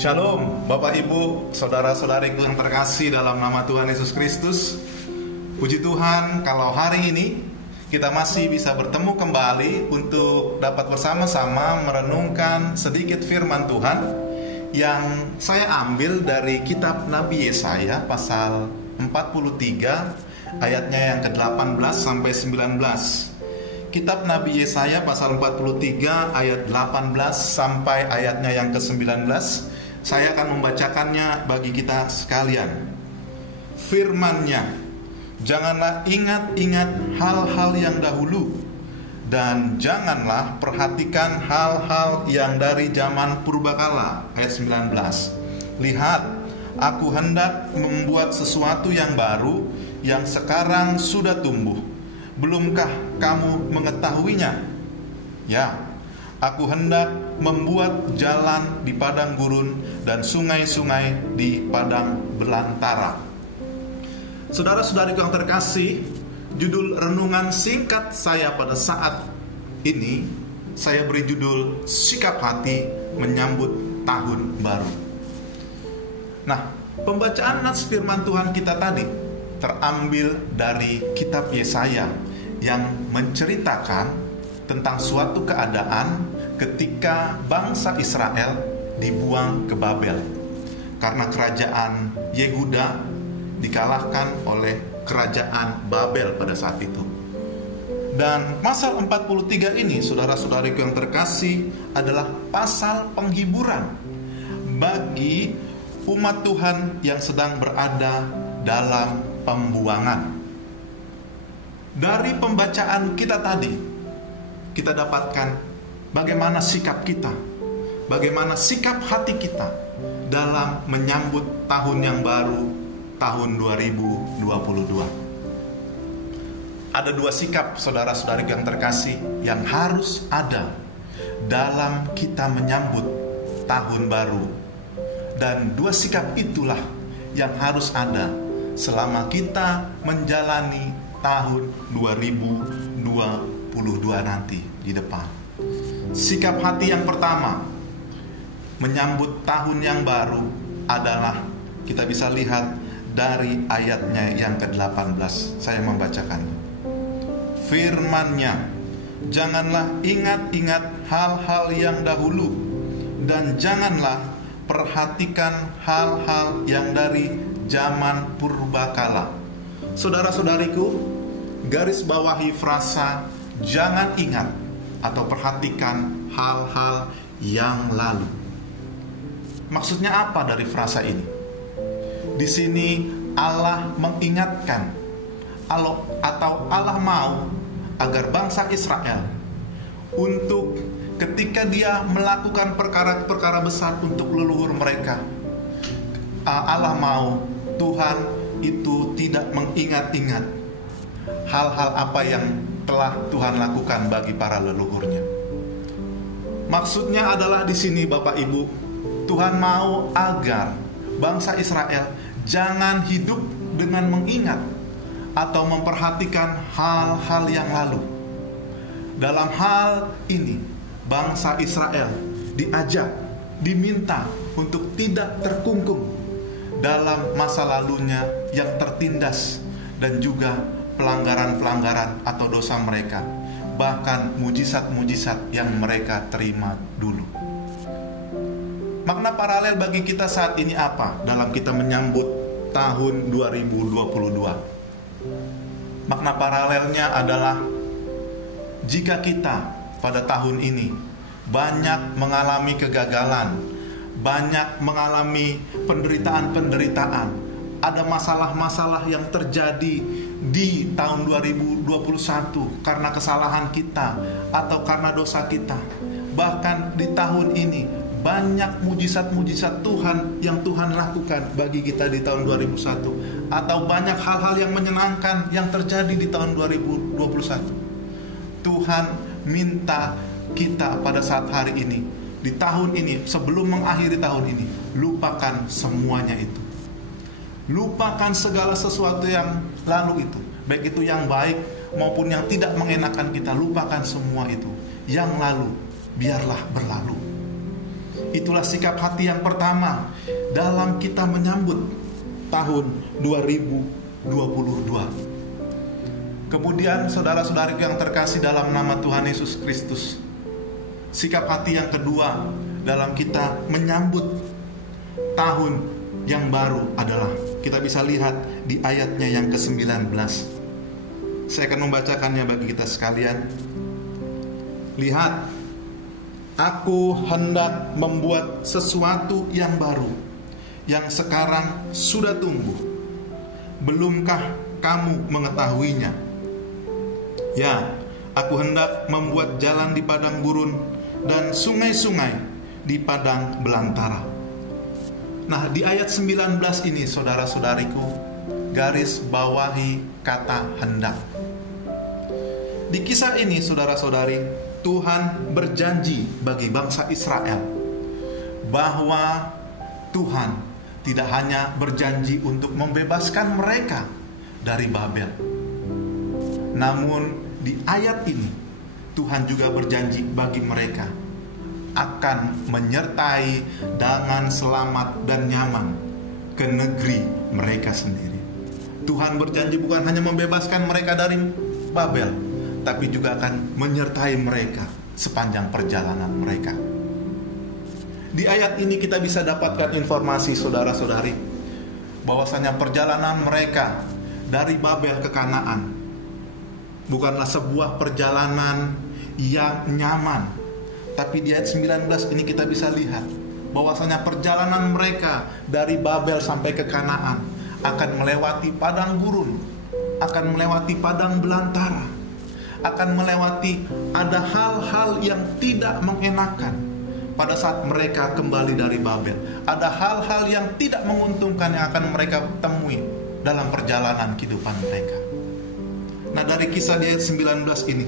Shalom Bapak Ibu, saudara-saudariku yang terkasih dalam nama Tuhan Yesus Kristus. Puji Tuhan kalau hari ini kita masih bisa bertemu kembali untuk dapat bersama-sama merenungkan sedikit firman Tuhan yang saya ambil dari kitab Nabi Yesaya pasal 43 ayatnya yang ke-18 sampai 19. Kitab Nabi Yesaya pasal 43 ayat 18 sampai ayatnya yang ke-19. Saya akan membacakannya bagi kita sekalian. Firman-Nya, janganlah ingat-ingat hal-hal yang dahulu, dan janganlah perhatikan hal-hal yang dari zaman purbakala. Ayat 19. Lihat, aku hendak membuat sesuatu yang baru, yang sekarang sudah tumbuh. Belumkah kamu mengetahuinya? Ya, aku hendak membuat jalan di padang gurun dan sungai-sungai di padang belantara. Saudara-saudariku yang terkasih, judul renungan singkat saya pada saat ini saya beri judul Sikap Hati Menyambut Tahun Baru. Nah, pembacaan nas firman Tuhan kita tadi terambil dari kitab Yesaya yang menceritakan tentang suatu keadaan ketika bangsa Israel dibuang ke Babel karena kerajaan Yehuda dikalahkan oleh kerajaan Babel pada saat itu. Dan pasal 43 ini, saudara-saudariku yang terkasih, adalah pasal penghiburan bagi umat Tuhan yang sedang berada dalam pembuangan. Dari pembacaan kita tadi, kita dapatkan bagaimana sikap kita, bagaimana sikap hati kita dalam menyambut tahun yang baru, tahun 2022. Ada dua sikap, saudara-saudari yang terkasih, yang harus ada dalam kita menyambut tahun baru. Dan dua sikap itulah yang harus ada selama kita menjalani tahun 2022 nanti di depan. Sikap hati yang pertama menyambut tahun yang baru adalah, kita bisa lihat dari ayatnya yang ke-18. Saya membacakannya. Firman-Nya, janganlah ingat-ingat hal-hal yang dahulu, dan janganlah perhatikan hal-hal yang dari zaman purbakala. Saudara-saudariku, garis bawahi frasa jangan ingat atau perhatikan hal-hal yang lalu. Maksudnya apa dari frasa ini? Di sini Allah mengingatkan atau Allah mau agar bangsa Israel untuk ketika dia melakukan perkara-perkara besar untuk leluhur mereka, Allah mau Tuhan itu tidak mengingat-ingat hal-hal apa yang telah Tuhan lakukan bagi para leluhurnya. Maksudnya adalah di sini Bapak Ibu, Tuhan mau agar bangsa Israel jangan hidup dengan mengingat atau memperhatikan hal-hal yang lalu. Dalam hal ini, bangsa Israel diajak, diminta untuk tidak terkungkung dalam masa lalunya yang tertindas dan juga pelanggaran-pelanggaran atau dosa mereka, bahkan mujizat-mujizat yang mereka terima dulu. Makna paralel bagi kita saat ini apa dalam kita menyambut tahun 2022? Makna paralelnya adalah jika kita pada tahun ini banyak mengalami kegagalan, banyak mengalami penderitaan-penderitaan, ada masalah-masalah yang terjadi di tahun 2021 karena kesalahan kita atau karena dosa kita. Bahkan di tahun ini banyak mujizat-mujizat Tuhan yang Tuhan lakukan bagi kita di tahun 2001, atau banyak hal-hal yang menyenangkan yang terjadi di tahun 2021. Tuhan minta kita pada saat hari ini, di tahun ini, sebelum mengakhiri tahun ini, lupakan semuanya itu. Lupakan segala sesuatu yang lalu itu, baik itu yang baik maupun yang tidak mengenakan kita. Lupakan semua itu. Yang lalu biarlah berlalu. Itulah sikap hati yang pertama dalam kita menyambut tahun 2022. Kemudian saudara-saudari yang terkasih dalam nama Tuhan Yesus Kristus, sikap hati yang kedua dalam kita menyambut tahun yang baru adalah, kita bisa lihat di ayatnya yang ke-19. Saya akan membacakannya bagi kita sekalian. Lihat, aku hendak membuat sesuatu yang baru, yang sekarang sudah tumbuh. Belumkah kamu mengetahuinya? Ya, aku hendak membuat jalan di padang gurun dan sungai-sungai di padang belantara. Nah, di ayat 19 ini, saudara-saudariku, garis bawahi kata hendak. Di kisah ini, saudara-saudari, Tuhan berjanji bagi bangsa Israel bahwa Tuhan tidak hanya berjanji untuk membebaskan mereka dari Babel, namun di ayat ini Tuhan juga berjanji bagi mereka akan menyertai dengan selamat dan nyaman ke negeri mereka sendiri. Tuhan berjanji bukan hanya membebaskan mereka dari Babel, tapi juga akan menyertai mereka sepanjang perjalanan mereka. Di ayat ini kita bisa dapatkan informasi, saudara-saudari, bahwasanya perjalanan mereka dari Babel ke Kanaan bukanlah sebuah perjalanan yang nyaman. Tapi di ayat 19 ini kita bisa lihat bahwasanya perjalanan mereka dari Babel sampai ke Kanaan akan melewati padang gurun, akan melewati padang belantara, akan melewati ada hal-hal yang tidak mengenakan pada saat mereka kembali dari Babel. Ada hal-hal yang tidak menguntungkan yang akan mereka temui dalam perjalanan kehidupan mereka. Nah, dari kisah di ayat 19 ini,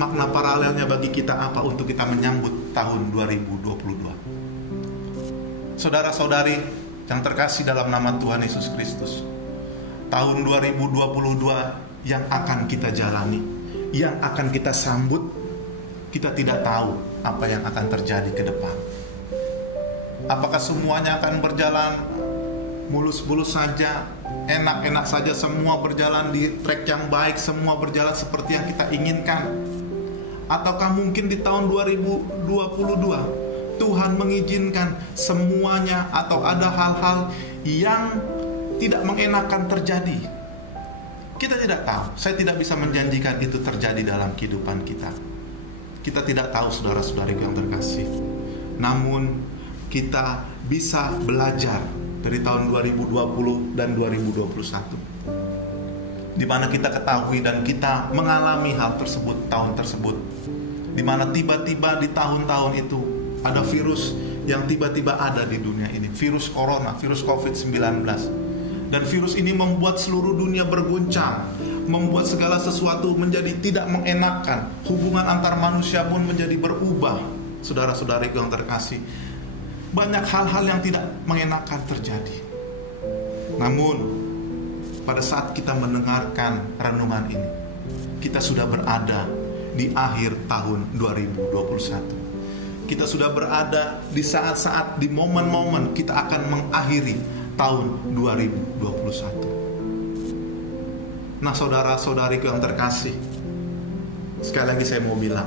makna paralelnya bagi kita apa untuk kita menyambut tahun 2022? Saudara-saudari yang terkasih dalam nama Tuhan Yesus Kristus, tahun 2022 yang akan kita jalani, yang akan kita sambut, kita tidak tahu apa yang akan terjadi ke depan. Apakah semuanya akan berjalan mulus-mulus saja, enak-enak saja, semua berjalan di track yang baik, semua berjalan seperti yang kita inginkan? Ataukah mungkin di tahun 2022 Tuhan mengizinkan semuanya, atau ada hal-hal yang tidak mengenakan terjadi? Kita tidak tahu. Saya tidak bisa menjanjikan itu terjadi dalam kehidupan kita. Kita tidak tahu, saudara-saudari yang terkasih. Namun kita bisa belajar dari tahun 2020 dan 2021, di mana kita ketahui dan kita mengalami hal tersebut, tahun tersebut, di mana tiba-tiba di tahun-tahun itu ada virus yang tiba-tiba ada di dunia ini, virus corona, virus COVID-19. Dan virus ini membuat seluruh dunia berguncang, membuat segala sesuatu menjadi tidak mengenakan. Hubungan antar manusia pun menjadi berubah. Saudara-saudari yang terkasih, banyak hal-hal yang tidak mengenakan terjadi. Namun pada saat kita mendengarkan renungan ini, kita sudah berada di akhir tahun 2021. Kita sudah berada di saat-saat, di momen-momen kita akan mengakhiri tahun 2021. Nah, saudara-saudari yang terkasih, sekali lagi saya mau bilang,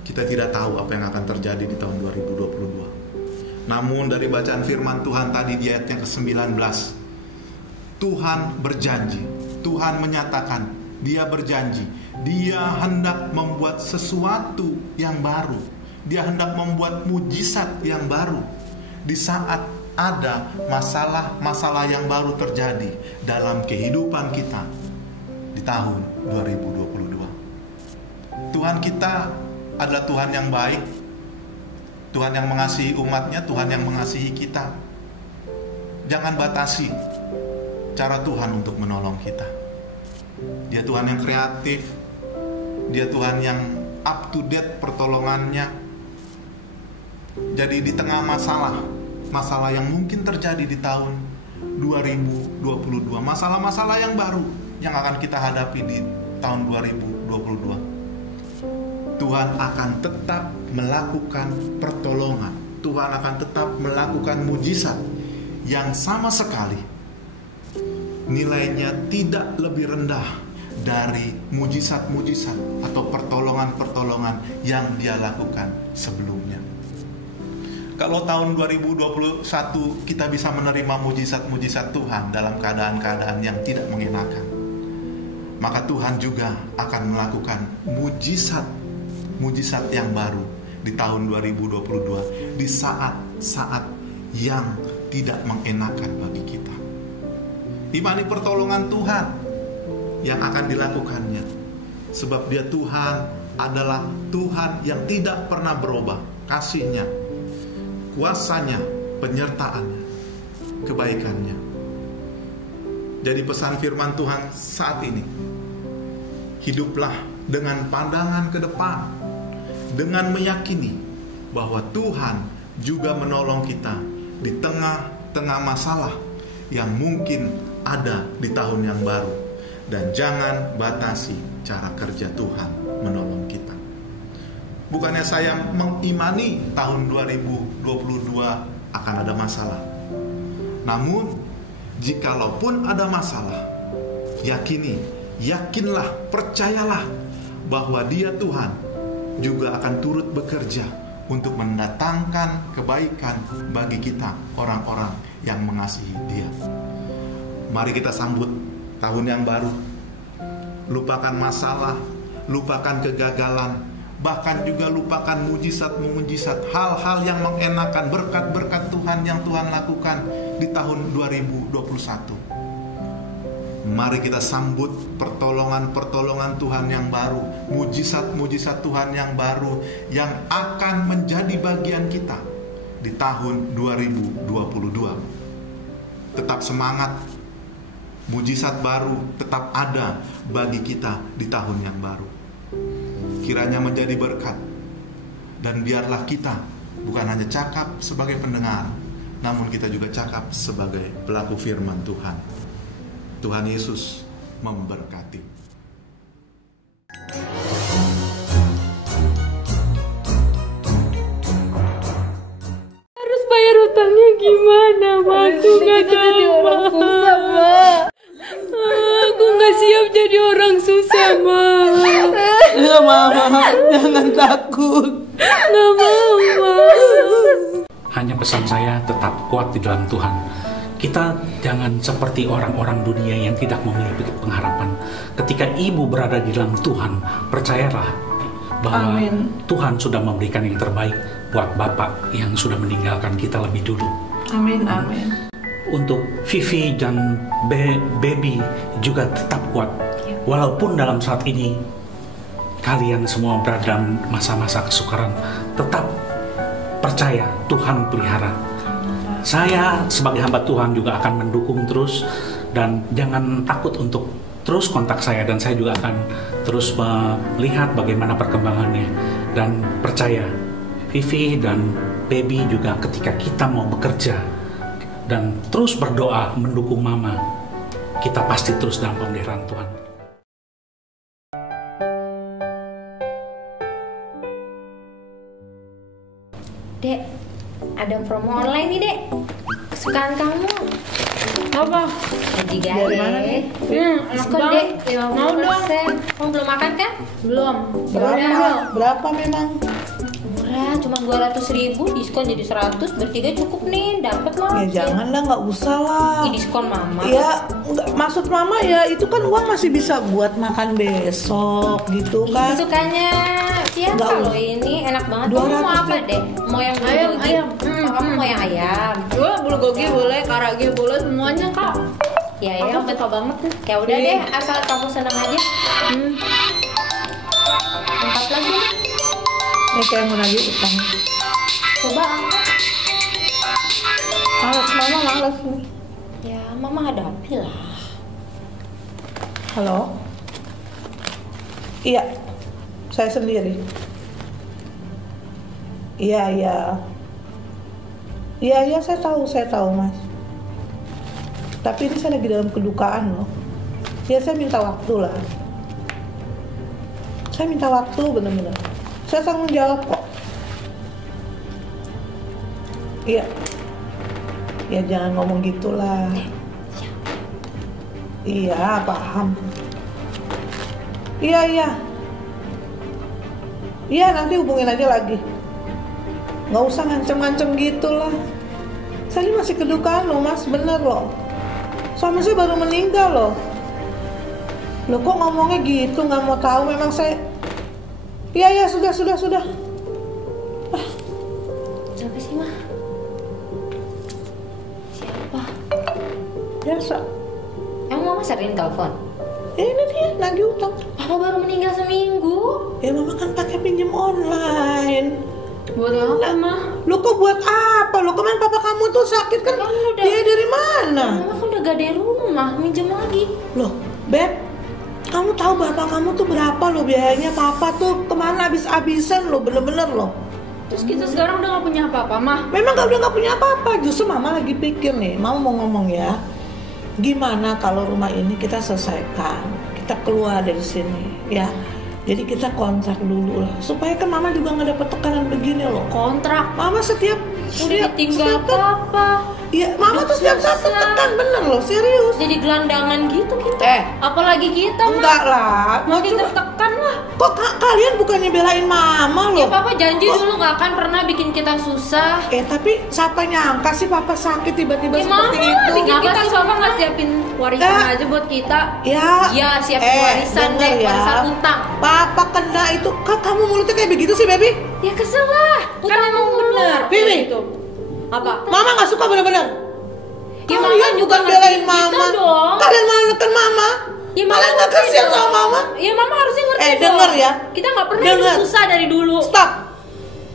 kita tidak tahu apa yang akan terjadi di tahun 2022. Namun dari bacaan firman Tuhan tadi di ayat yang ke-19, Tuhan berjanji, Tuhan menyatakan, Dia berjanji, Dia hendak membuat sesuatu yang baru, Dia hendak membuat mujizat yang baru di saat ada masalah-masalah yang baru terjadi dalam kehidupan kita di tahun 2022. Tuhan kita adalah Tuhan yang baik, Tuhan yang mengasihi umatnya, Tuhan yang mengasihi kita. Jangan batasi cara Tuhan untuk menolong kita. Dia Tuhan yang kreatif, Dia Tuhan yang up to date pertolongannya. Jadi di tengah masalah yang mungkin terjadi di tahun 2022, masalah-masalah yang baru yang akan kita hadapi di tahun 2022, Tuhan akan tetap melakukan pertolongan. Tuhan akan tetap melakukan mujizat yang sama sekali nilainya tidak lebih rendah dari mujizat-mujizat atau pertolongan-pertolongan yang Dia lakukan sebelumnya. Kalau tahun 2021 kita bisa menerima mujizat-mujizat Tuhan dalam keadaan-keadaan yang tidak mengenakan, maka Tuhan juga akan melakukan mujizat yang baru di tahun 2022, di saat-saat yang tidak mengenakan bagi kita. Di mana pertolongan Tuhan yang akan dilakukannya, sebab Dia Tuhan adalah Tuhan yang tidak pernah berubah. Kasih-Nya, kuasa-Nya, penyertaan-Nya, kebaikan-Nya. Jadi pesan firman Tuhan saat ini, hiduplah dengan pandangan ke depan, dengan meyakini bahwa Tuhan juga menolong kita di tengah-tengah masalah yang mungkin ada di tahun yang baru. Dan jangan batasi cara kerja Tuhan menolong kita. bukannya saya mengimani tahun 2022 akan ada masalah. Namun, jikalaupun ada masalah, yakinlah, percayalah bahwa Dia Tuhan juga akan turut bekerja untuk mendatangkan kebaikan bagi kita, orang-orang yang mengasihi Dia. Mari kita sambut tahun yang baru. Lupakan masalah, lupakan kegagalan, bahkan juga lupakan mujizat-mujizat, hal-hal yang mengenakan, berkat-berkat Tuhan yang Tuhan lakukan di tahun 2021. Mari kita sambut pertolongan-pertolongan Tuhan yang baru, mujizat-mujizat Tuhan yang baru yang akan menjadi bagian kita di tahun 2022. Tetap semangat, mujizat baru tetap ada bagi kita di tahun yang baru. Kiranya menjadi berkat, dan biarlah kita bukan hanya cakap sebagai pendengar, namun kita juga cakap sebagai pelaku firman Tuhan. Tuhan Yesus memberkati. Harus bayar utangnya gimana, Ma? Aku nggak tahu, Ma. Aku nggak siap jadi orang susah, Ma. Ya, Mama, jangan takut. Nggak mau, Ma. Hanya pesan saya, tetap kuat di dalam Tuhan. Kita jangan seperti orang-orang dunia yang tidak memiliki pengharapan. Ketika ibu berada di dalam Tuhan, percayalah bahwa Amin. Tuhan sudah memberikan yang terbaik buat Bapak yang sudah meninggalkan kita lebih dulu. Amin, amin. Untuk Vivi dan Baby juga tetap kuat. Walaupun dalam saat ini kalian semua berada dalam masa-masa kesukaran, tetap percaya Tuhan pelihara. Saya sebagai hamba Tuhan juga akan mendukung terus, dan jangan takut untuk terus kontak saya, dan saya juga akan terus melihat bagaimana perkembangannya. Dan percaya, Vivi dan Baby juga ketika kita mau bekerja dan terus berdoa mendukung Mama, kita pasti terus dalam pemeliharaan Tuhan. Dek, ada promo online nih, Dek. Kesukaan kamu. Apa? Haji Dari mana nih? Gaye. Enak Diskon, banget. Dek, Mau dong. 50%. Kamu belum makan kan? Belum. Berapa? Berapa memang? Murah, cuma 200.000, diskon jadi 100, bertiga cukup nih, dapat Mama. Ya jangan lah, nggak usah lah. Ini diskon Mama. Ya, maksud Mama ya itu kan uang masih bisa buat makan besok gitu kan. Sukanya siapa Nggak loh usah. ini, enak banget. 200 Kamu mau apa, Dek? Mau yang Ayam, bulgogi? ayam. Kamu mau yang ayam? Bulgogi boleh, karage boleh, semuanya Kak. Ya, ya, betul banget tuh. Ya udah deh, asal kamu senang aja. Angkat lagi. Ini kayak mau nagih utang. Coba angkat. Males, Mama males. Ya, Mama hadapi lah. Halo? Iya, saya sendiri. Iya, saya tahu Mas. Tapi ini saya lagi dalam kedukaan loh. Ya saya minta waktu lah. Saya minta waktu bener-bener. Saya tanggung jawab kok. Iya. Ya jangan ngomong gitulah. Iya, paham. Iya. Iya, nanti hubungin aja lagi. Nggak usah ngancem-ngancem gitu lah. Saya ini masih kedukaan loh, Mas. Bener loh. Suami saya baru meninggal loh. Loh kok ngomongnya gitu, nggak mau tahu. Memang saya... Iya, sudah. Siapa sih, Ma? Siapa? Biasa. Emang Mama sering telepon? Ini dia, nagih utang. Papa baru meninggal seminggu. Ya Mama kan pakai pinjam online. Buat apa, Ma? Lo kok buat apa? Lo kemarin papa kamu tuh sakit kan? Kan udah. Dia dari mana? Mama kan udah gak ada rumah, minjem lagi. Loh, Beb, kamu tahu bapak kamu tuh berapa lo biayanya? Papa tuh kemana habis-habisan lo, bener-bener lo. Terus kita sekarang udah gak punya apa-apa, Ma. Memang udah nggak punya apa-apa. Justru Mama lagi pikir nih, Mama mau ngomong ya. Gimana kalau rumah ini kita selesaikan, kita keluar dari sini, ya. Jadi kita kontrak dulu lah, supaya kan mama juga nggak dapat tekanan begini loh. Kontrak. Mama setiap Udah ditinggal papa. Iya, mama tuh setiap saat tertekan, bener loh, serius. Jadi gelandangan gitu kita. Apalagi kita mah. Enggak lah, Makin coba- tertekan lah. Kok kalian bukannya belain mama Ya loh? papa janji Kok- dulu nggak akan pernah bikin kita susah. Tapi siapa nyangka sih papa sakit tiba-tiba Ya seperti mama itu? bikin Kenapa kita sih papa susah. nggak siapin warisan Ya. aja buat kita? Ya siapin warisan denger deh, warisan utang. Papa kena itu, kamu mulutnya kayak begitu sih, baby? Ya kesel lah. Kan emang bener. Bibi, Gitu. Apa? mama nggak suka bener-bener. Ya, Kalian mama juga bukan ngertiin belain kita mama, dong. kalian malah neken mama. Ya, Malah mama nggak ngerti kasihan dong. sama mama. Ya mama harusnya ngerti dong. Denger ya. Kita nggak pernah Denger. hidup susah dari dulu. Stop.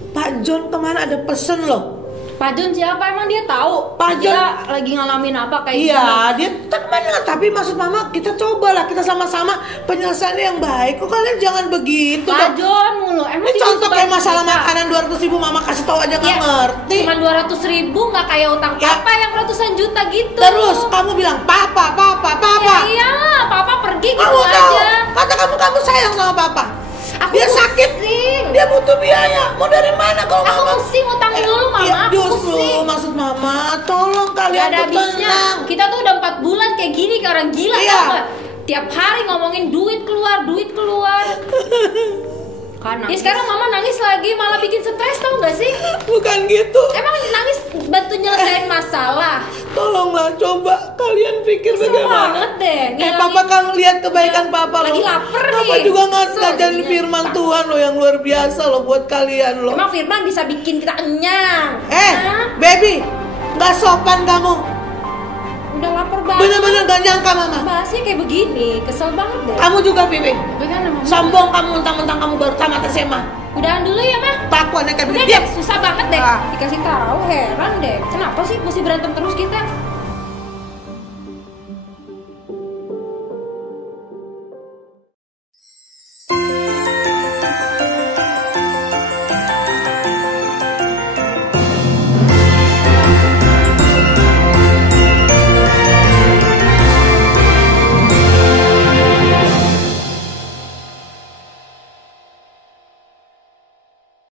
Pak John kemana ada pesen loh. Pak Jun siapa emang dia tahu? Pak Kita lagi ngalamin apa kayak Iya, gini? dia tak kemana? Tapi maksud mama kita cobalah, kita sama-sama penyelesaian yang baik. Kok kalian jangan begitu Pak dong. John mulu. Emang Ini dia contoh kayak bantu masalah kita? makanan 200.000 mama kasih tahu aja nggak Ya, ngerti. Cuma 200.000 nggak kayak utang Ya. papa yang ratusan juta gitu. Terus kamu bilang papa. Ya iyalah, papa pergi gitu Kamu tahu, aja. kata kamu sayang sama papa. Aku Dia sakit, pusing. dia butuh biaya. Mau dari mana kalau Aku mama? pusing utang dulu mama. Iya, Aku justru pusing. maksud mama, tolong Gak kalian ada tuh habisnya. tenang. Kita tuh udah 4 bulan kayak gini kayak orang gila Iya. tau gak? Tiap hari ngomongin duit keluar. Kan Ya sekarang mama nangis lagi malah bikin stres tau gak sih? Bukan gitu. Emang nangis bantu nyelesain masalah? Tolonglah coba kalian pikir Kesel bagaimana. banget deh. Papa kan lihat kebaikan papa Lagi loh. lapar Papa nih. juga Kesel ngajarin jadinya. firman Tuhan loh yang luar biasa loh buat kalian loh. Emang Firman bisa bikin kita kenyang? Hah? Baby, nggak sopan kamu. Udah lapar banget. Bener-bener gak nyangka mama. Bahasnya kayak begini, kesel banget deh. Kamu juga, Bibi. Tapi kan emang Sombong kamu mentang-mentang kamu baru tamat SMA. Udahan dulu ya mah. Pakuannya kayak Udah begini. deh, susah banget deh. Ah. Dikasih tahu, heran deh. Kenapa sih mesti berantem terus kita?